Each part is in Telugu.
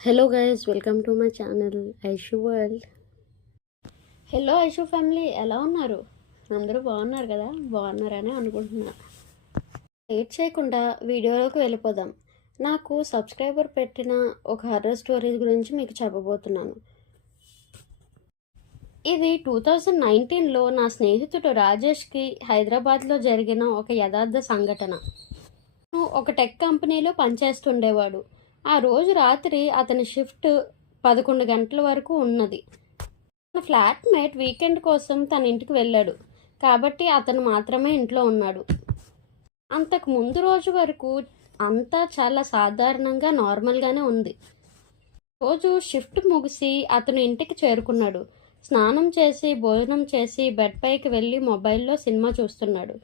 Hello guys, welcome to my channel Aishu world. Hello Aishu family, ఎలా ఉన్నారు? అందరూ బాగున్నారు కదా? బాగున్నారని అనుకుంటున్నా. లేట్ చేయకుండా వీడియోలోకి వెళ్ళిపోదాం. నాకు సబ్స్క్రైబర్ పెట్టిన ఒక హర్రర్ స్టోరీస్ గురించి మీకు చెప్పబోతున్నాను. ఇది 2019లో నా స్నేహితుడు రాజేష్కి హైదరాబాద్లో జరిగిన ఒక యథార్థ సంఘటన. ఒక టెక్ కంపెనీలో పనిచేస్తుండేవాడు. ఆ రోజు రాత్రి అతని షిఫ్ట్ 11 గంటల వరకు ఉన్నది. తన ఫ్లాట్మేట్ వీకెండ్ కోసం తన ఇంటికి వెళ్ళాడు కాబట్టి అతను మాత్రమే ఇంట్లో ఉన్నాడు. అంతకు ముందు రోజు వరకు అంతా చాలా సాధారణంగా నార్మల్గానే ఉంది. రోజు షిఫ్ట్ ముగిసి అతను ఇంటికి చేరుకున్నాడు. స్నానం చేసి భోజనం చేసి బెడ్ పైకి వెళ్ళి మొబైల్లో సినిమా చూస్తున్నాడు.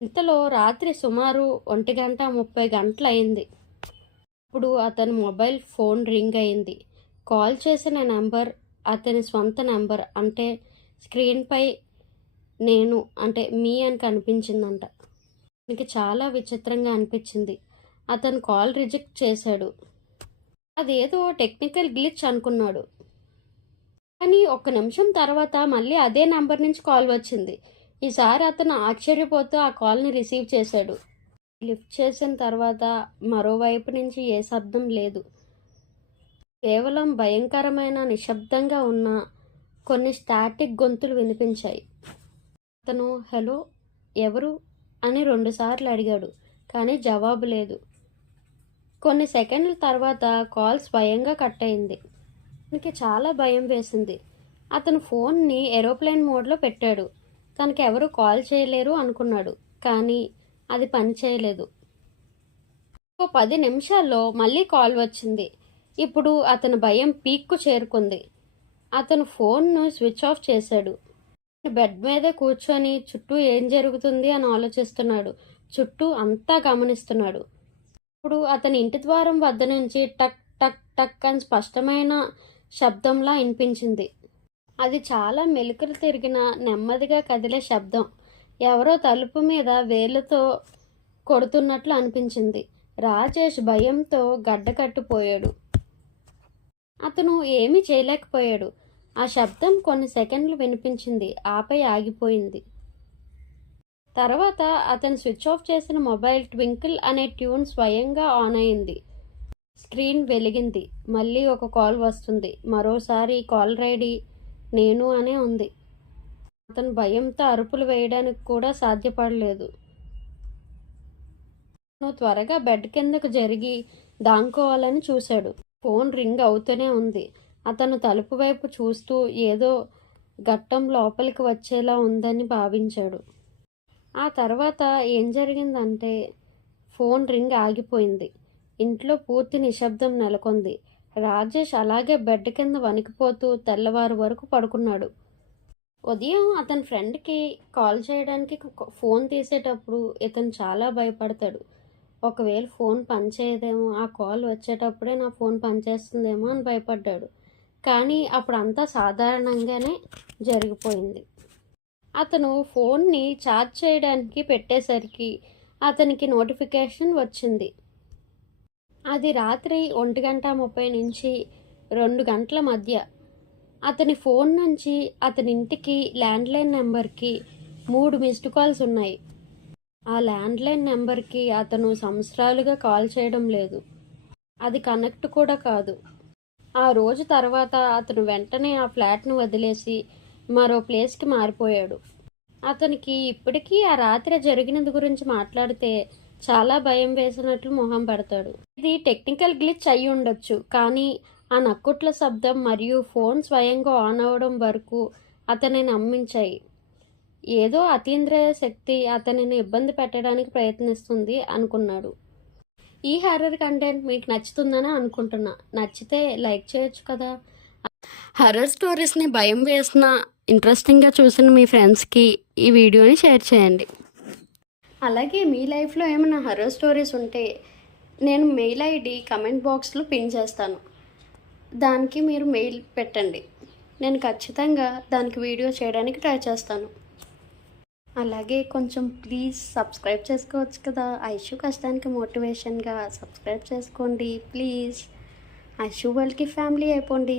ఇంతలో రాత్రి సుమారు 1:30 అయింది. అప్పుడు అతని మొబైల్ ఫోన్ రింగ్ అయింది. కాల్ చేసిన నెంబర్ అతని సొంత నెంబర్. అంటే స్క్రీన్పై నేను అంటే మీ అని కనిపించిందంట. అతనికి చాలా విచిత్రంగా అనిపించింది. అతను కాల్ రిజెక్ట్ చేశాడు. అదేదో టెక్నికల్ గ్లిచ్ అనుకున్నాడు. కానీ 1 నిమిషం తర్వాత మళ్ళీ అదే నెంబర్ నుంచి కాల్ వచ్చింది. ఈసారి అతను ఆశ్చర్యపోతూ ఆ కాల్ని రిసీవ్ చేశాడు. లిఫ్ట్ చేసిన తర్వాత మరోవైపు నుంచి ఏ శబ్దం లేదు. కేవలం భయంకరమైన నిశ్శబ్దంగా ఉన్న కొన్ని స్టాటిక్ గొంతులు వినిపించాయి. అతను హలో ఎవరు అని 2 సార్లు అడిగాడు, కానీ జవాబు లేదు. కొన్ని సెకండ్ల తర్వాత కాల్ స్వయంగా కట్ అయింది. తనకి చాలా భయం వేసింది. అతను ఫోన్ని ఏరోప్లేన్ మోడ్లో పెట్టాడు. తనకి ఎవరు కాల్ చేయలేరు అనుకున్నాడు, కానీ అది పనిచేయలేదు. 10 నిమిషాల్లో మళ్ళీ కాల్ వచ్చింది. ఇప్పుడు అతని భయం పీక్కు చేరుకుంది. అతను ఫోన్ను స్విచ్ ఆఫ్ చేశాడు. బెడ్ మీద కూర్చొని చుట్టూ ఏం జరుగుతుంది అని ఆలోచిస్తున్నాడు. చుట్టూ అంతా గమనిస్తున్నాడు. ఇప్పుడు అతని ఇంటి ద్వారం వద్ద నుంచి టక్ టక్ టక్ అని స్పష్టమైన శబ్దంలా వినిపించింది. అది చాలా మెలికలు తిరిగిన నెమ్మదిగా కదిలే శబ్దం. ఎవరో తలుపు మీద వేలుతో కొడుతున్నట్లు అనిపించింది. రాజేష్ భయంతో గడ్డకట్టిపోయాడు. అతను ఏమీ చేయలేకపోయాడు. ఆ శబ్దం కొన్ని సెకండ్లు వినిపించింది, ఆపై ఆగిపోయింది. తర్వాత అతను స్విచ్ ఆఫ్ చేసిన మొబైల్ ట్వింకిల్ అనే ట్యూన్ స్వయంగా ఆన్ అయింది. స్క్రీన్ వెలిగింది. మళ్ళీ ఒక కాల్ వస్తుంది. మరోసారి కాల్ ఐడి నేను అనే ఉంది. అతను భయంతో అరుపులు వేయడానికి కూడా సాధ్యపడలేదు. నువ్వు త్వరగా బెడ్ కిందకు జరిగి దాంకోవాలని చూశాడు. ఫోన్ రింగ్ అవుతూనే ఉంది. అతను తలుపు వైపు చూస్తూ ఏదో ఘట్టం లోపలికి వచ్చేలా ఉందని భావించాడు. ఆ తర్వాత ఏం జరిగిందంటే ఫోన్ రింగ్ ఆగిపోయింది. ఇంట్లో పూర్తి నిశ్శబ్దం నెలకొంది. రాజేష్ అలాగే బెడ్ కింద వణికిపోతూ తెల్లవారు వరకు పడుకున్నాడు. ఉదయం అతని ఫ్రెండ్కి కాల్ చేయడానికి ఫోన్ తీసేటప్పుడు ఇతను చాలా భయపడతాడు. ఒకవేళ ఫోన్ పనిచేయదేమో, ఆ కాల్ వచ్చేటప్పుడే నా ఫోన్ పనిచేస్తుందేమో అని భయపడ్డాడు. కానీ అప్పుడు అంతా సాధారణంగానే జరిగిపోయింది. అతను ఫోన్ని ఛార్జ్ చేయడానికి పెట్టేసరికి అతనికి నోటిఫికేషన్ వచ్చింది. అది రాత్రి 1:30 నుంచి 2 గంటల మధ్య. అతని ఫోన్ నుంచి అతని ఇంటికి ల్యాండ్లైన్ నెంబర్కి 3 మిస్డ్ కాల్స్ ఉన్నాయి. ఆ ల్యాండ్లైన్ నెంబర్కి అతను సంవత్సరాలుగా కాల్ చేయడం లేదు. అది కనెక్ట్ కూడా కాదు. ఆ రోజు తర్వాత అతను వెంటనే ఆ ఫ్లాట్ను వదిలేసి మరో ప్లేస్కి మారిపోయాడు. అతనికి ఇప్పటికీ ఆ రాత్రి జరిగినది గురించి మాట్లాడితే చాలా భయం వేసినట్లు మొహం పెడతాడు. ఇది టెక్నికల్ గ్లిచ్ అయి ఉండొచ్చు, కానీ ఆ నక్కుట్ల శబ్దం మరియు ఫోన్ స్వయంగా ఆన్ అవ్వడం వరకు అతనిని నమ్మించాయి. ఏదో అతీంద్రియ శక్తి అతనిని ఇబ్బంది పెట్టడానికి ప్రయత్నిస్తుంది అనుకున్నాడు. ఈ హర్రర్ కంటెంట్ మీకు నచ్చుతుందని అనుకుంటున్నా. నచ్చితే లైక్ చేయొచ్చు కదా. హర్రర్ స్టోరీస్ని భయం వేసిన ఇంట్రెస్టింగ్గా చూసిన మీ ఫ్రెండ్స్కి ఈ వీడియోని షేర్ చేయండి. అలాగే మీ లైఫ్లో ఏమైనా హర్రర్ స్టోరీస్ ఉంటే నేను మెయిల్ ఐడి కమెంట్ బాక్స్లో పిన్ చేస్తాను. దానికి మీరు మెయిల్ పెట్టండి. నేను ఖచ్చితంగా దానికి వీడియో చేయడానికి ట్రై చేస్తాను. అలాగే కొంచెం ప్లీజ్ సబ్స్క్రైబ్ చేసుకోవచ్చు కదా. ఐషు కష్టానికి మోటివేషన్గా సబ్స్క్రైబ్ చేసుకోండి ప్లీజ్. అశు వాళ్ళకి ఫ్యామిలీ అయిపోండి.